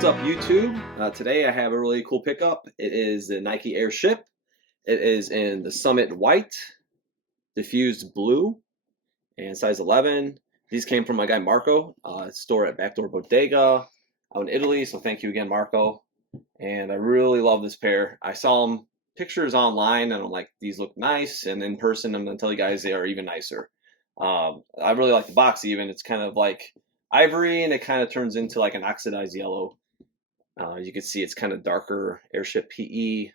What's up, YouTube? Today I have a really cool pickup. It is the Nike Airship. It is in the Summit White, diffused blue, and size 11. These came from my guy Marco, store at Backdoor Bodega out in Italy. So thank you again, Marco. And I really love this pair. I saw them pictures online, and I'm like, these look nice. And in person, I'm gonna tell you guys they are even nicer. I really like the box. Even it's kind of like ivory, and it kind of turns into like an oxidized yellow. You can see it's kind of darker Airship PE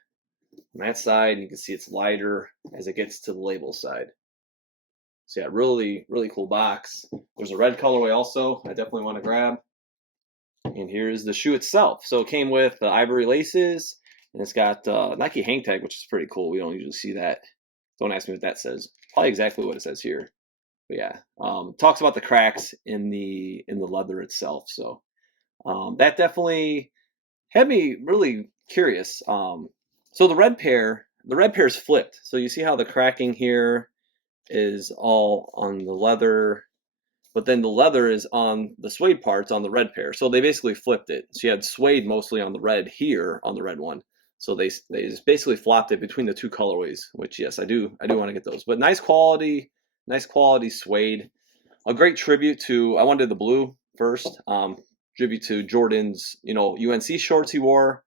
on that side, and you can see it's lighter as it gets to the label side. So yeah, really, really cool box. There's a red colorway also I definitely want to grab. And here's the shoe itself. So it came with ivory laces, and it's got Nike hang tag, which is pretty cool. We don't usually see that. Don't ask me what that says. Probably exactly what it says here. But yeah, talks about the cracks in the leather itself. So that definitely had me really curious. So the red pair is flipped. So you see how the cracking here is all on the leather, but then the leather is on the suede parts on the red pair. So they basically flipped it. So you had suede mostly on the red here on the red one. So they just basically flopped it between the two colorways, which yes, I do want to get those. But nice quality suede. A great tribute to, I wanted the blue first. Tribute to Jordan's, UNC shorts he wore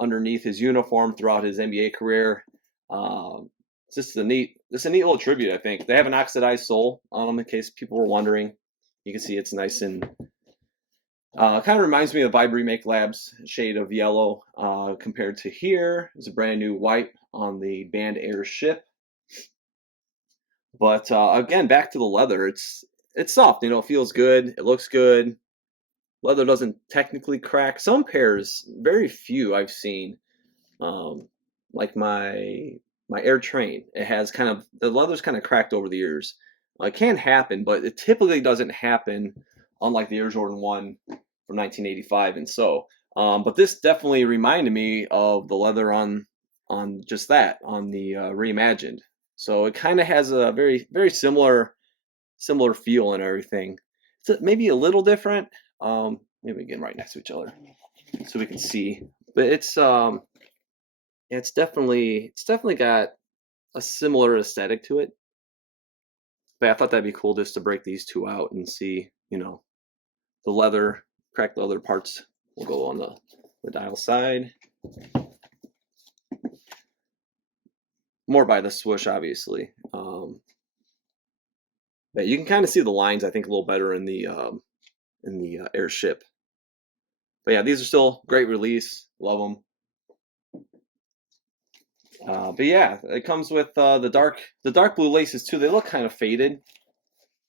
underneath his uniform throughout his NBA career. It's just a neat little tribute. I think they have an oxidized sole on them in case people were wondering. You can see it's nice and kind of reminds me of Vibe Remake Labs shade of yellow compared to here. It's a brand new white on the Band Airship. But again, back to the leather. It's soft. It feels good. It looks good. Leather doesn't technically crack. Some pairs, very few I've seen, like my Air Train. It has the leather's kind of cracked over the years. It can happen, but it typically doesn't happen. Unlike the Air Jordan 1 from 1985, and so. But this definitely reminded me of the leather on just that on the reimagined. So it kind of has a very very similar feel and everything. It's maybe a little different. Maybe we get right next to each other so we can see. But it's definitely got a similar aesthetic to it. But I thought that'd be cool just to break these two out and see, the leather, cracked leather parts will go on the dial side. More by the swoosh, obviously. But you can kind of see the lines, I think, a little better in the Airship. But yeah, these are still great release. Love them. But yeah, it comes with the dark blue laces too. They look kind of faded.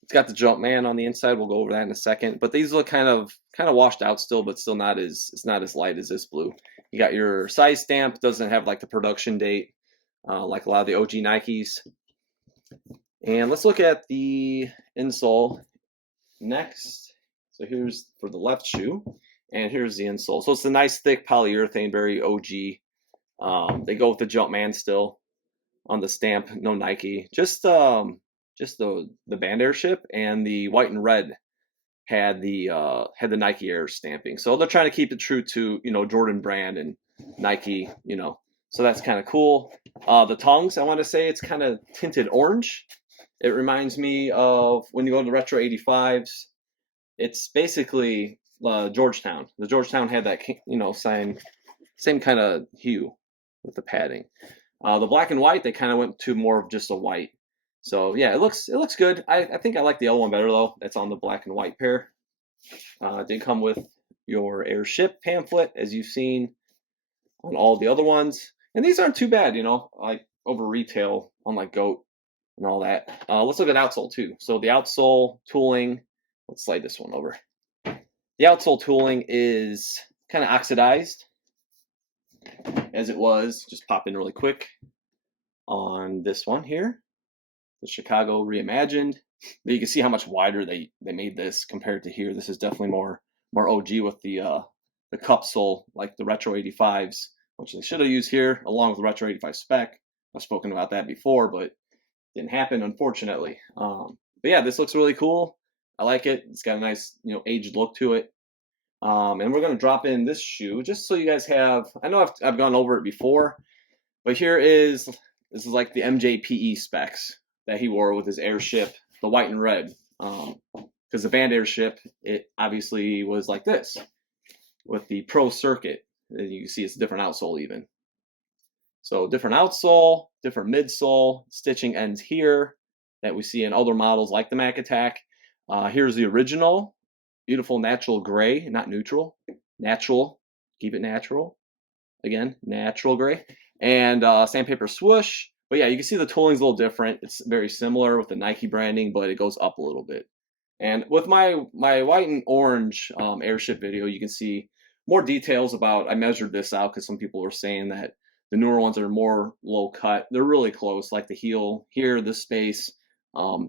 It's got the Jumpman on the inside. We'll go over that in a second. But these look kind of washed out still, but still it's not as light as this blue. You got your size stamp. Doesn't have like the production date like a lot of the OG Nikes. And let's look at the insole next. So here's for the left shoe, and here's the insole. So it's a nice thick polyurethane, very OG. They go with the Jumpman still on the stamp, no Nike. Just the Band Airship, and the white and red had the Nike Air stamping. So they're trying to keep it true to Jordan brand and Nike. So that's kind of cool. The tongues, I want to say it's kind of tinted orange. It reminds me of when you go to the retro 85s. It's basically Georgetown. The Georgetown had that same kind of hue with the padding. The black and white, they kind of went to more of just a white. So yeah, it looks good. I think I like the yellow one better though. That's on the black and white pair. It did come with your Airship pamphlet, as you've seen on all the other ones. And these aren't too bad, like over retail on like GOAT and all that. Let's look at outsole too. So the outsole tooling, let's slide this one over. The outsole tooling is kind of oxidized as it was. Just pop in really quick on this one here, the Chicago Reimagined. But you can see how much wider they made this compared to here. This is definitely more OG with the cup sole, like the retro 85s, which they should have used here along with the retro 85 spec. I've spoken about that before, but didn't happen, unfortunately. But yeah, this looks really cool. I like it. It's got a nice, aged look to it. And we're going to drop in this shoe just so you guys have, I know I've gone over it before, but this is like the MJPE specs that he wore with his Airship, the white and red. Because the band Airship, it obviously was like this with the Pro Circuit. You can see it's a different outsole even. So different outsole, different midsole, stitching ends here that we see in other models like the Mac Attack. Here's the original, beautiful natural gray, not neutral, natural, keep it natural. Again, natural gray. And sandpaper swoosh. But yeah, you can see the tooling's a little different. It's very similar with the Nike branding, but it goes up a little bit. And with my white and orange Airship video, you can see more details about, I measured this out because some people were saying that the newer ones are more low cut. They're really close, like the heel here, this space,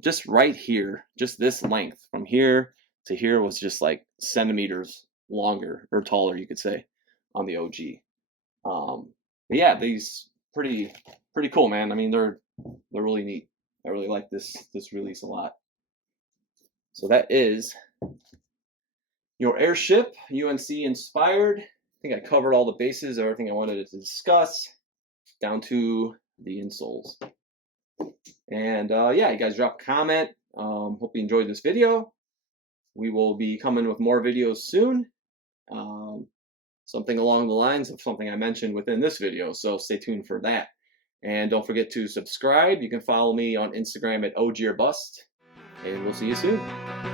just right here, just this length from here to here was just like centimeters longer or taller, you could say, on the OG. But yeah, these pretty cool, man. I mean, they're really neat. I really like this release a lot. So that is your Airship, UNC inspired. I think I covered all the bases, everything I wanted to discuss, down to the insoles. And yeah, you guys drop a comment. Hope you enjoyed this video. We will be coming with more videos soon. Something along the lines of something I mentioned within this video, so stay tuned for that. And don't forget to subscribe. You can follow me on Instagram at OGOrbust, and we'll see you soon.